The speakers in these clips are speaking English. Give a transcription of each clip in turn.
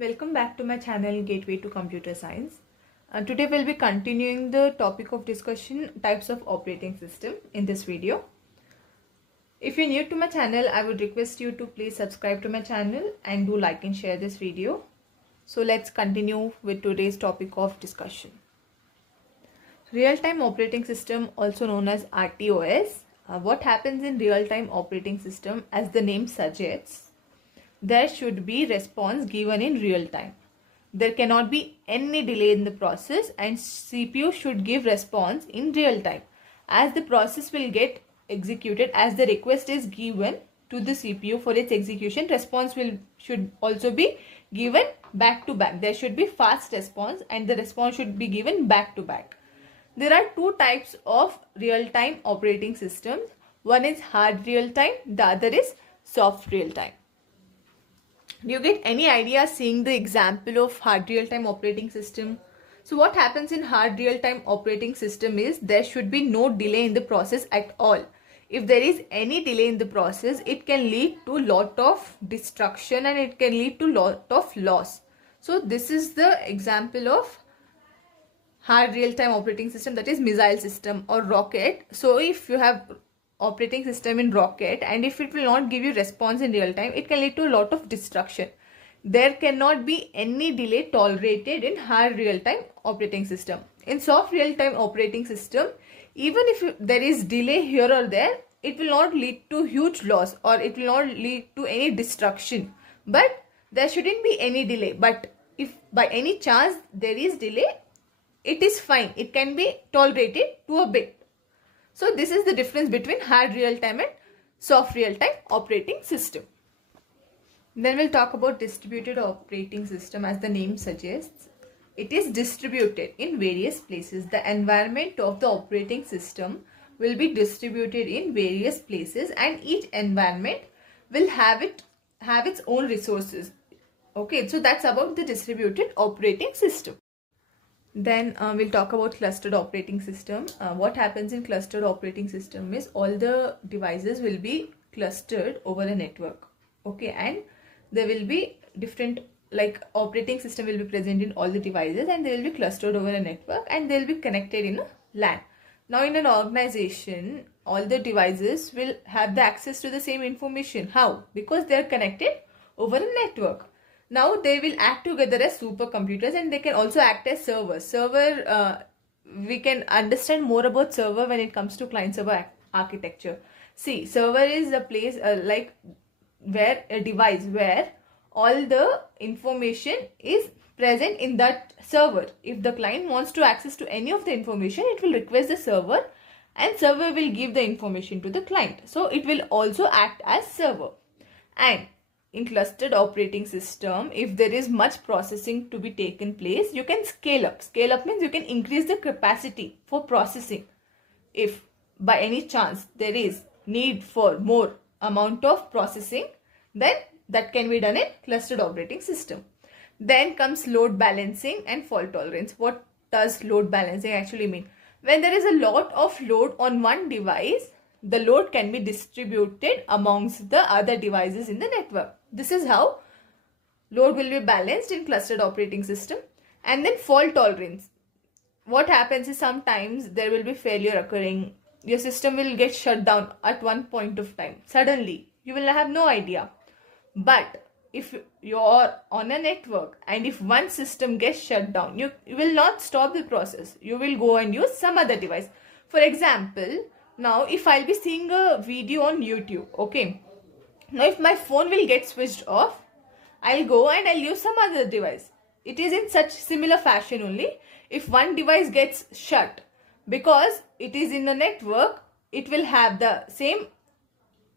Welcome back to my channel Gateway to Computer Science. Today we'll be continuing the topic of discussion types of operating system in this video. If you're new to my channel, I would request you to please subscribe to my channel and do like and share this video. So let's continue with today's topic of discussion. Real-time operating system, also known as RTOS. What happens in real-time operating system, as the name suggests, there should be response given in real time. There cannot be any delay in the process, and CPU should give response in real time. As the process will get executed, as the request is given to the CPU for its execution, response should also be given back to back. There should be fast response and the response should be given back to back. There are two types of real-time operating systems. One is hard real-time, the other is soft real-time. Do you get any idea seeing the example of hard real-time operating system? So what happens in hard real-time operating system is there should be no delay in the process at all. If there is any delay in the process, it can lead to lot of destruction and it can lead to lot of loss. So this is the example of hard real-time operating system, that is missile system or rocket. So if you have operating system in rocket and if it will not give you response in real time, it can lead to a lot of destruction. There cannot be any delay tolerated in hard real-time operating system. In soft real-time operating system, even if there is delay here or there, it will not lead to huge loss or it will not lead to any destruction, but there shouldn't be any delay. But if by any chance there is delay, it is fine, it can be tolerated to a bit. So this is the difference between hard real-time and soft real-time operating system. Then we'll talk about distributed operating system. As the name suggests, it is distributed in various places. The environment of the operating system will be distributed in various places and each environment will have its own resources. Okay, so that's about the distributed operating system. Then we'll talk about clustered operating system. What happens in clustered operating system is all the devices will be clustered over a network. Okay, and there will be different, like operating system will be present in all the devices and they will be clustered over a network and they will be connected in a LAN. Now in an organization, all the devices will have the access to the same information. How? Because they are connected over a network. Now they will act together as supercomputers and they can also act as servers. We can understand more about server when it comes to client-server architecture. See, server is a place like where a device where all the information is present in that server. If the client wants to access to any of the information, it will request the server and server will give the information to the client. So it will also act as server. And in clustered operating system, if there is much processing to be taken place, you can scale up. Scale up means you can increase the capacity for processing. If by any chance there is need for more amount of processing, then that can be done in clustered operating system. Then comes load balancing and fault tolerance. What does load balancing actually mean? When there is a lot of load on one device, the load can be distributed amongst the other devices in the network. This is how load will be balanced in clustered operating system. And then fault tolerance. What happens is sometimes there will be failure occurring. Your system will get shut down at one point of time. Suddenly, you will have no idea. But if you are on a network and if one system gets shut down, you will not stop the process. You will go and use some other device. For example, now if I'll be seeing a video on YouTube, okay. Now if my phone will get switched off, I'll go and I'll use some other device. It is in such similar fashion only. If one device gets shut, because it is in a network, it will have the same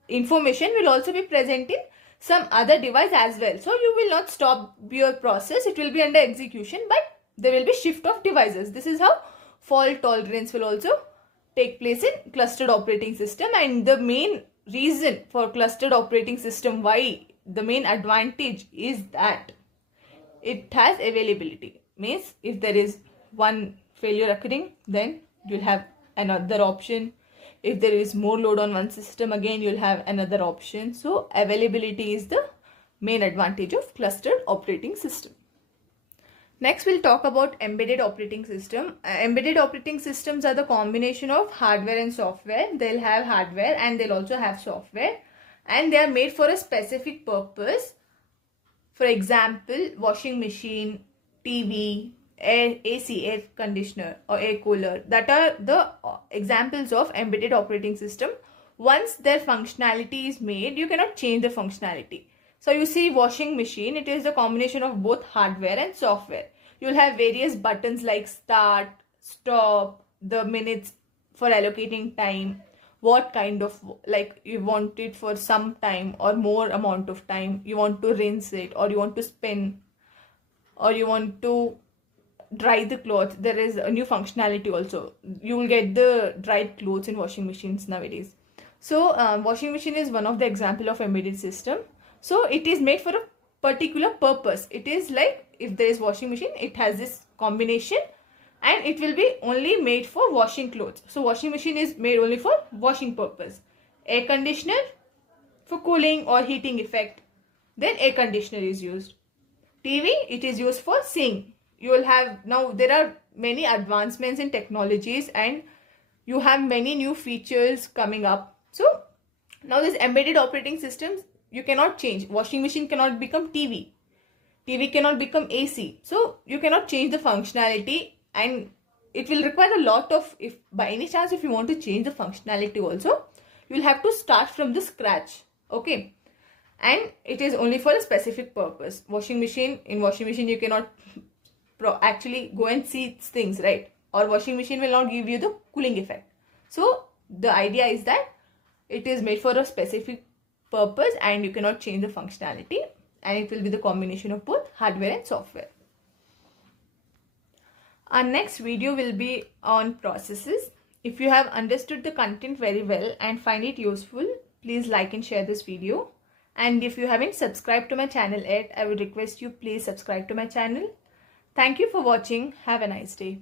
information will also be present in some other device as well. So you will not stop your process. It will be under execution, but there will be shift of devices. This is how fault tolerance will also take place in clustered operating system. And the main reason for clustered operating system, why the main advantage is that it has availability. Means if there is one failure occurring, then you'll have another option. If there is more load on one system, again you'll have another option. So availability is the main advantage of clustered operating system. Next, we'll talk about embedded operating system. Embedded operating systems are the combination of hardware and software. They'll have hardware and they'll also have software, and they are made for a specific purpose. For example, washing machine, TV, AC, air conditioner or air cooler. That are the examples of embedded operating system. Once their functionality is made, you cannot change the functionality. So you see, washing machine, it is a combination of both hardware and software. You'll have various buttons like start, stop, the minutes for allocating time, what kind of, like you want it for some time or more amount of time, you want to rinse it, or you want to spin, or you want to dry the clothes. There is a new functionality also. You will get the dried clothes in washing machines nowadays. So washing machine is one of the example of embedded system. So it is made for a particular purpose. It is like, if there is washing machine, it has this combination and it will be only made for washing clothes. So washing machine is made only for washing purpose. Air conditioner for cooling or heating effect. Then air conditioner is used. TV, it is used for seeing. You will have, now there are many advancements in technologies and you have many new features coming up. So now this embedded operating systems, you cannot change. Washing machine cannot become TV. TV cannot become AC. So you cannot change the functionality, and it will require a lot of, if by any chance if you want to change the functionality also, you will have to start from the scratch. Okay. And it is only for a specific purpose. Washing machine, in washing machine you cannot actually go and see things, right? Or washing machine will not give you the cooling effect. So the idea is that it is made for a specific purpose and you cannot change the functionality, and it will be the combination of both hardware and software. Our next video will be on processes. If you have understood the content very well and find it useful, please like and share this video. And if you haven't subscribed to my channel yet, I would request you please subscribe to my channel. Thank you for watching. Have a nice day.